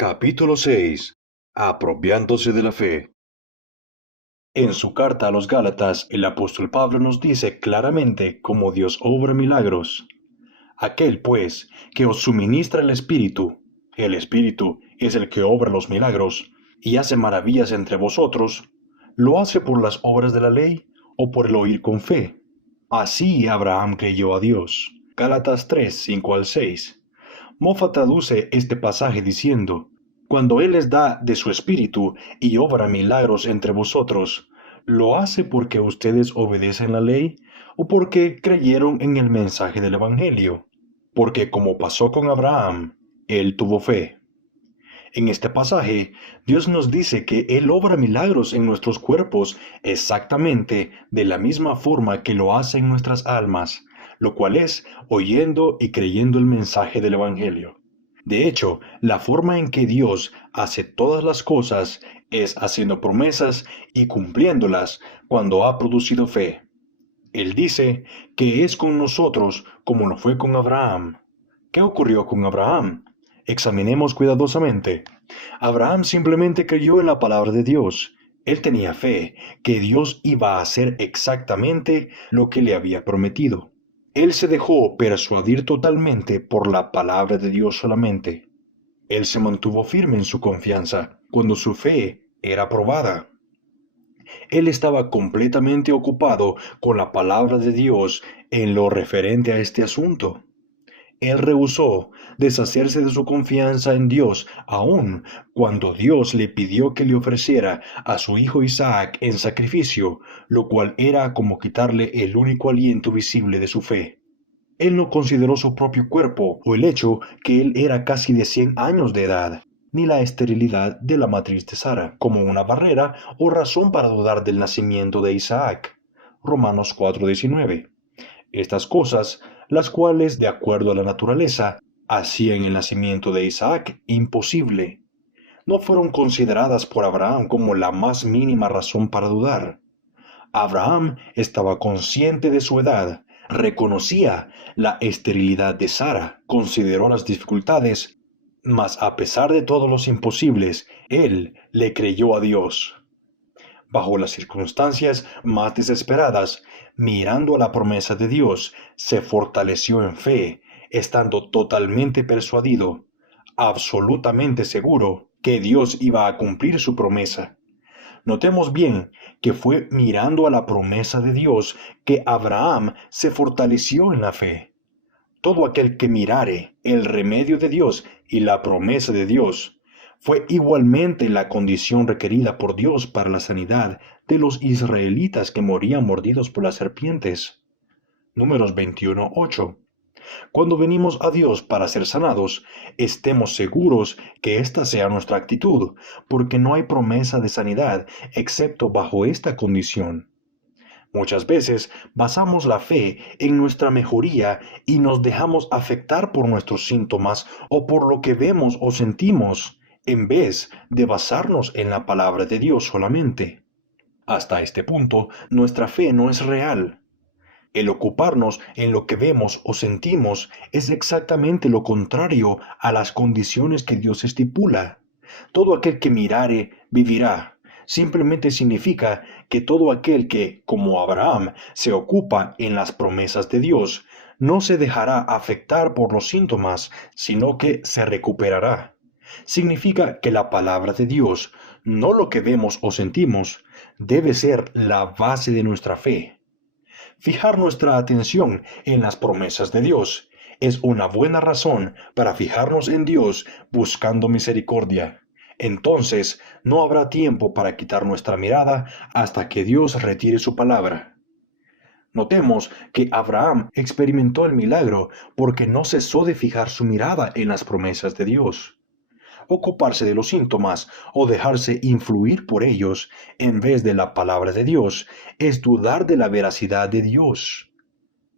Capítulo 6. Apropiándose de la fe. En su carta a los Gálatas, el apóstol Pablo nos dice claramente cómo Dios obra milagros. Aquel, pues, que os suministra el Espíritu es el que obra los milagros, y hace maravillas entre vosotros, ¿lo hace por las obras de la ley o por el oír con fe? Así Abraham creyó a Dios. Gálatas 3, 5 al 6. Mofa traduce este pasaje diciendo: Cuando Él les da de su espíritu y obra milagros entre vosotros, ¿lo hace porque ustedes obedecen la ley o porque creyeron en el mensaje del Evangelio? Porque como pasó con Abraham, él tuvo fe. En este pasaje, Dios nos dice que Él obra milagros en nuestros cuerpos exactamente de la misma forma que lo hace en nuestras almas, lo cual es oyendo y creyendo el mensaje del Evangelio. De hecho, la forma en que Dios hace todas las cosas es haciendo promesas y cumpliéndolas cuando ha producido fe. Él dice que es con nosotros como lo fue con Abraham. ¿Qué ocurrió con Abraham? Examinemos cuidadosamente. Abraham simplemente creyó en la palabra de Dios. Él tenía fe que Dios iba a hacer exactamente lo que le había prometido. Él se dejó persuadir totalmente por la palabra de Dios solamente. Él se mantuvo firme en su confianza cuando su fe era probada. Él estaba completamente ocupado con la palabra de Dios en lo referente a este asunto. Él rehusó deshacerse de su confianza en Dios, aun cuando Dios le pidió que le ofreciera a su hijo Isaac en sacrificio, lo cual era como quitarle el único aliento visible de su fe. Él no consideró su propio cuerpo o el hecho que él era casi de 100 años de edad, ni la esterilidad de la matriz de Sara, como una barrera o razón para dudar del nacimiento de Isaac. Romanos 4:19. Estas cosas, las cuales, de acuerdo a la naturaleza, hacían el nacimiento de Isaac imposible, no fueron consideradas por Abraham como la más mínima razón para dudar. Abraham estaba consciente de su edad, reconocía la esterilidad de Sara, consideró las dificultades, mas a pesar de todos los imposibles, él le creyó a Dios. Bajo las circunstancias más desesperadas, mirando a la promesa de Dios, se fortaleció en fe, estando totalmente persuadido, absolutamente seguro, que Dios iba a cumplir su promesa. Notemos bien que fue mirando a la promesa de Dios que Abraham se fortaleció en la fe. Todo aquel que mirare el remedio de Dios y la promesa de Dios fue igualmente la condición requerida por Dios para la sanidad de los israelitas que morían mordidos por las serpientes. Números 21:8. Cuando venimos a Dios para ser sanados, estemos seguros que esta sea nuestra actitud, porque no hay promesa de sanidad excepto bajo esta condición. Muchas veces basamos la fe en nuestra mejoría y nos dejamos afectar por nuestros síntomas o por lo que vemos o sentimos, en vez de basarnos en la palabra de Dios solamente. Hasta este punto, nuestra fe no es real. El ocuparnos en lo que vemos o sentimos es exactamente lo contrario a las condiciones que Dios estipula. Todo aquel que mirare, vivirá. Simplemente significa que todo aquel que, como Abraham, se ocupa en las promesas de Dios, no se dejará afectar por los síntomas, sino que se recuperará. Significa que la palabra de Dios, no lo que vemos o sentimos, debe ser la base de nuestra fe. Fijar nuestra atención en las promesas de Dios es una buena razón para fijarnos en Dios buscando misericordia. Entonces no habrá tiempo para quitar nuestra mirada hasta que Dios retire su palabra. Notemos que Abraham experimentó el milagro porque no cesó de fijar su mirada en las promesas de Dios. Ocuparse de los síntomas o dejarse influir por ellos en vez de la palabra de Dios es dudar de la veracidad de Dios.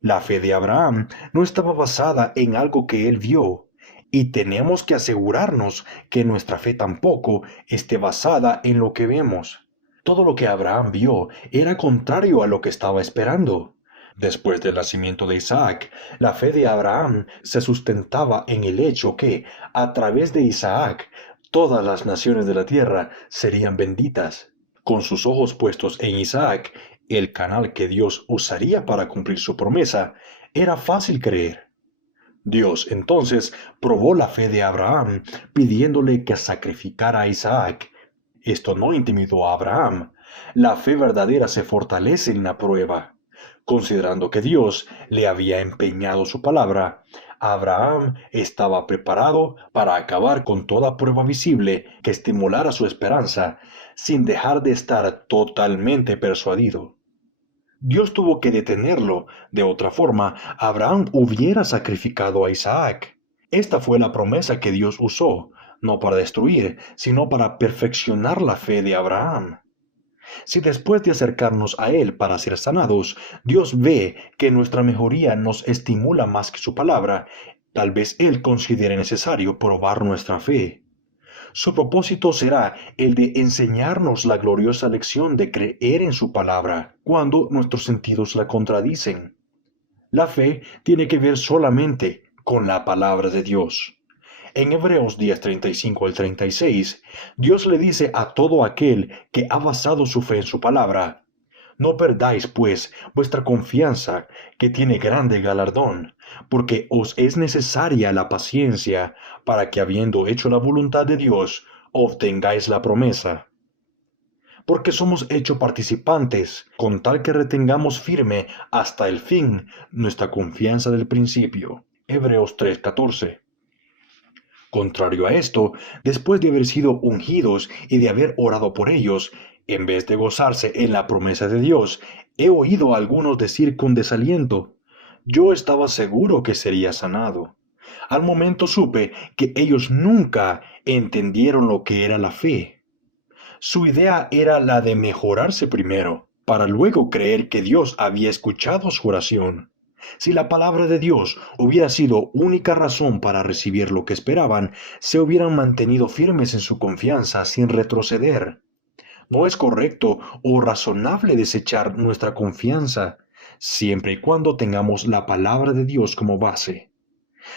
La fe de Abraham no estaba basada en algo que él vio, y tenemos que asegurarnos que nuestra fe tampoco esté basada en lo que vemos. Todo lo que Abraham vio era contrario a lo que estaba esperando. Después del nacimiento de Isaac, la fe de Abraham se sustentaba en el hecho que, a través de Isaac, Todas las naciones de la tierra serían benditas. Con sus ojos puestos en Isaac, el canal que Dios usaría para cumplir su promesa, era fácil creer. Dios entonces probó la fe de Abraham, pidiéndole que sacrificara a Isaac. Esto no intimidó a Abraham. La fe verdadera se fortalece en la prueba. Considerando que Dios le había empeñado su palabra, Abraham estaba preparado para acabar con toda prueba visible que estimulara su esperanza, sin dejar de estar totalmente persuadido. Dios tuvo que detenerlo, de otra forma, Abraham hubiera sacrificado a Isaac. Esta fue la promesa que Dios usó, no para destruir, sino para perfeccionar la fe de Abraham. Si después de acercarnos a Él para ser sanados, Dios ve que nuestra mejoría nos estimula más que su palabra, tal vez Él considere necesario probar nuestra fe. Su propósito será el de enseñarnos la gloriosa lección de creer en su palabra cuando nuestros sentidos la contradicen. La fe tiene que ver solamente con la palabra de Dios. En Hebreos 10:35 al 36, Dios le dice a todo aquel que ha basado su fe en su palabra: no perdáis, pues, vuestra confianza, que tiene grande galardón, porque os es necesaria la paciencia, para que, habiendo hecho la voluntad de Dios, obtengáis la promesa. Porque somos hechos participantes, con tal que retengamos firme hasta el fin nuestra confianza del principio. Hebreos 3:14. Contrario a esto, después de haber sido ungidos y de haber orado por ellos, en vez de gozarse en la promesa de Dios, he oído a algunos decir con desaliento: yo estaba seguro que sería sanado. Al momento supe que ellos nunca entendieron lo que era la fe. Su idea era la de mejorarse primero, para luego creer que Dios había escuchado su oración. Si la palabra de Dios hubiera sido única razón para recibir lo que esperaban, se hubieran mantenido firmes en su confianza sin retroceder. No es correcto o razonable desechar nuestra confianza, siempre y cuando tengamos la palabra de Dios como base.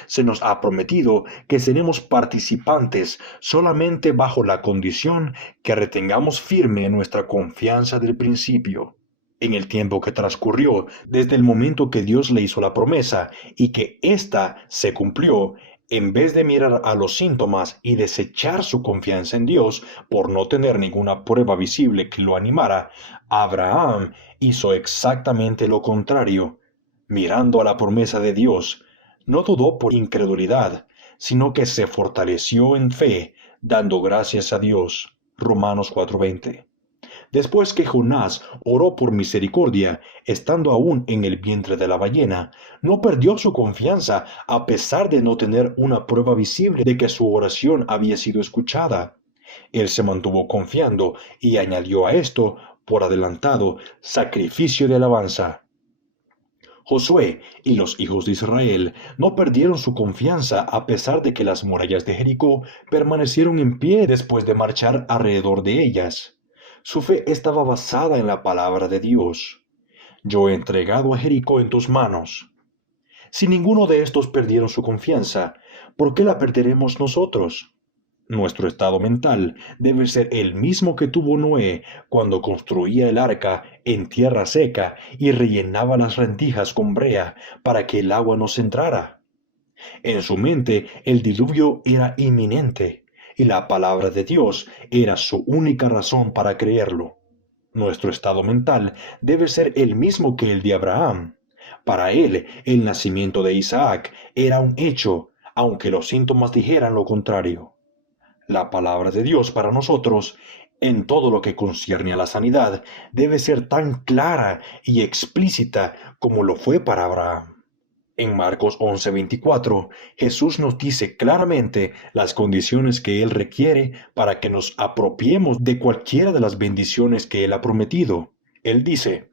Se nos ha prometido que seremos participantes solamente bajo la condición que retengamos firme nuestra confianza del principio. En el tiempo que transcurrió desde el momento que Dios le hizo la promesa y que ésta se cumplió, en vez de mirar a los síntomas y desechar su confianza en Dios por no tener ninguna prueba visible que lo animara, Abraham hizo exactamente lo contrario. Mirando a la promesa de Dios, no dudó por incredulidad, sino que se fortaleció en fe, dando gracias a Dios. Romanos 4:20. Después que Jonás oró por misericordia, estando aún en el vientre de la ballena, no perdió su confianza a pesar de no tener una prueba visible de que su oración había sido escuchada. Él se mantuvo confiando y añadió a esto, por adelantado, sacrificio de alabanza. Josué y los hijos de Israel no perdieron su confianza a pesar de que las murallas de Jericó permanecieron en pie después de marchar alrededor de ellas. Su fe estaba basada en la palabra de Dios. Yo he entregado a Jericó en tus manos. Si ninguno de estos perdieron su confianza, ¿por qué la perderemos nosotros? Nuestro estado mental debe ser el mismo que tuvo Noé cuando construía el arca en tierra seca y rellenaba las rendijas con brea para que el agua no se entrara. En su mente el diluvio era inminente y la palabra de Dios era su única razón para creerlo. Nuestro estado mental debe ser el mismo que el de Abraham. Para él, el nacimiento de Isaac era un hecho, aunque los síntomas dijeran lo contrario. La palabra de Dios para nosotros, en todo lo que concierne a la sanidad, debe ser tan clara y explícita como lo fue para Abraham. En Marcos 11:24, Jesús nos dice claramente las condiciones que Él requiere para que nos apropiemos de cualquiera de las bendiciones que Él ha prometido. Él dice: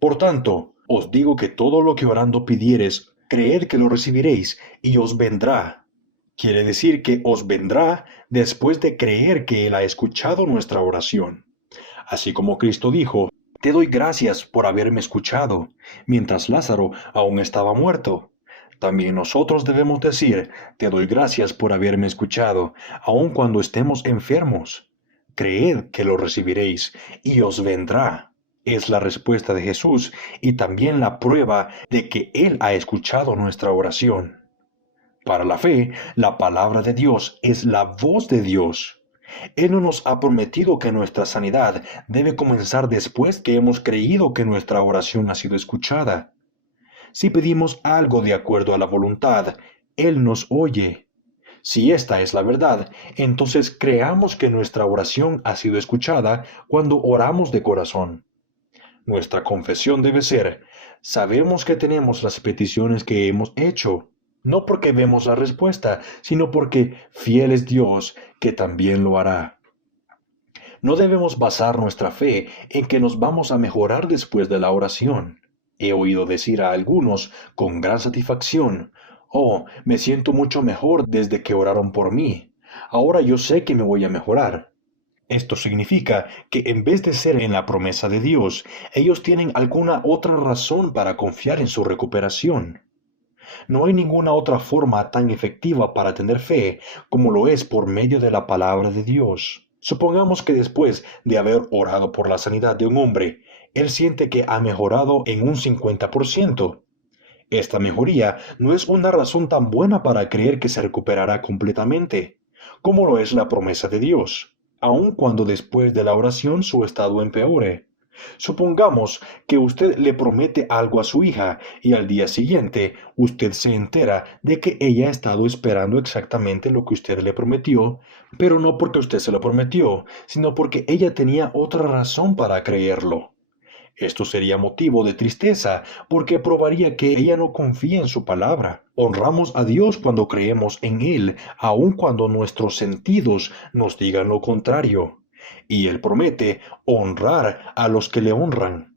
por tanto, os digo que todo lo que orando pidiereis, creed que lo recibiréis, y os vendrá. Quiere decir que os vendrá después de creer que Él ha escuchado nuestra oración. Así como Cristo dijo: te doy gracias por haberme escuchado, mientras Lázaro aún estaba muerto. También nosotros debemos decir, te doy gracias por haberme escuchado, aun cuando estemos enfermos. Creed que lo recibiréis y os vendrá. Es la respuesta de Jesús y también la prueba de que Él ha escuchado nuestra oración. Para la fe, la palabra de Dios es la voz de Dios. Él no nos ha prometido que nuestra sanidad debe comenzar después que hemos creído que nuestra oración ha sido escuchada. Si pedimos algo de acuerdo a la voluntad, Él nos oye. Si esta es la verdad, entonces creamos que nuestra oración ha sido escuchada cuando oramos de corazón. Nuestra confesión debe ser, sabemos que tenemos las peticiones que hemos hecho, no porque vemos la respuesta, sino porque fiel es Dios que también lo hará. No debemos basar nuestra fe en que nos vamos a mejorar después de la oración. He oído decir a algunos con gran satisfacción, oh, me siento mucho mejor desde que oraron por mí. Ahora yo sé que me voy a mejorar. Esto significa que en vez de ser en la promesa de Dios, ellos tienen alguna otra razón para confiar en su recuperación. No hay ninguna otra forma tan efectiva para tener fe como lo es por medio de la palabra de Dios. Supongamos que después de haber orado por la sanidad de un hombre, él siente que ha mejorado en un 50%. Esta mejoría no es una razón tan buena para creer que se recuperará completamente, como lo es la promesa de Dios, aun cuando después de la oración su estado empeore. Supongamos que usted le promete algo a su hija y al día siguiente usted se entera de que ella ha estado esperando exactamente lo que usted le prometió, pero no porque usted se lo prometió, sino porque ella tenía otra razón para creerlo. Esto sería motivo de tristeza, porque probaría que ella no confía en su palabra. Honramos a Dios cuando creemos en Él, aun cuando nuestros sentidos nos digan lo contrario. Y Él promete honrar a los que le honran.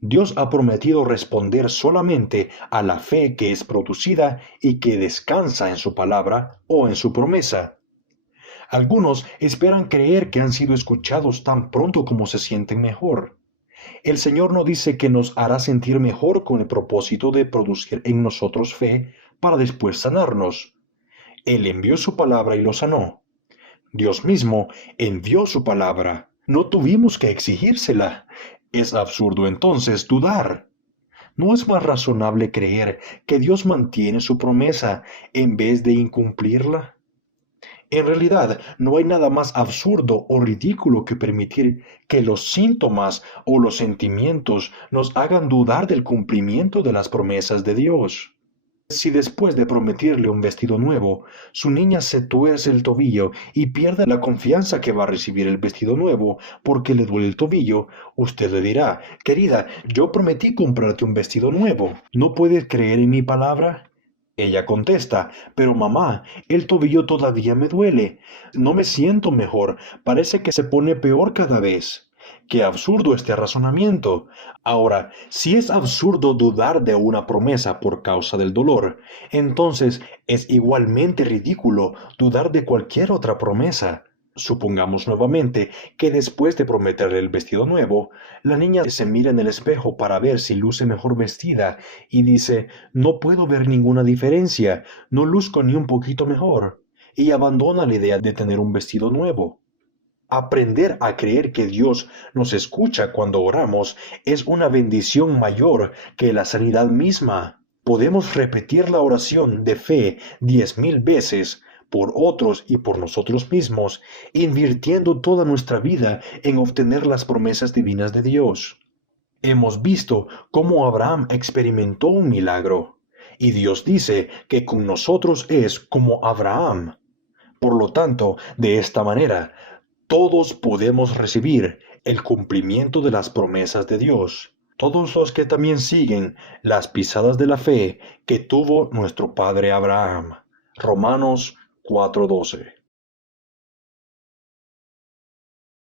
Dios ha prometido responder solamente a la fe que es producida y que descansa en su palabra o en su promesa. Algunos esperan creer que han sido escuchados tan pronto como se sienten mejor. El Señor no dice que nos hará sentir mejor con el propósito de producir en nosotros fe para después sanarnos. Él envió su palabra y lo sanó. Dios mismo envió su palabra. No tuvimos que exigírsela. Es absurdo entonces dudar. ¿No es más razonable creer que Dios mantiene su promesa en vez de incumplirla? En realidad, no hay nada más absurdo o ridículo que permitir que los síntomas o los sentimientos nos hagan dudar del cumplimiento de las promesas de Dios. Si después de prometerle un vestido nuevo, su niña se tuerce el tobillo y pierde la confianza que va a recibir el vestido nuevo porque le duele el tobillo, usted le dirá, querida, yo prometí comprarte un vestido nuevo. ¿No puedes creer en mi palabra? Ella contesta, pero mamá, el tobillo todavía me duele. No me siento mejor, parece que se pone peor cada vez. Qué absurdo este razonamiento. Ahora, si es absurdo dudar de una promesa por causa del dolor, entonces es igualmente ridículo dudar de cualquier otra promesa. Supongamos nuevamente que después de prometerle el vestido nuevo, la niña se mira en el espejo para ver si luce mejor vestida y dice, no puedo ver ninguna diferencia, no luzco ni un poquito mejor, y abandona la idea de tener un vestido nuevo. Aprender a creer que Dios nos escucha cuando oramos es una bendición mayor que la sanidad misma. Podemos repetir la oración de fe 10,000 veces por otros y por nosotros mismos, invirtiendo toda nuestra vida en obtener las promesas divinas de Dios. Hemos visto cómo Abraham experimentó un milagro, y Dios dice que con nosotros es como Abraham. Por lo tanto, de esta manera, todos podemos recibir el cumplimiento de las promesas de Dios. Todos los que también siguen las pisadas de la fe que tuvo nuestro padre Abraham. Romanos 4:12.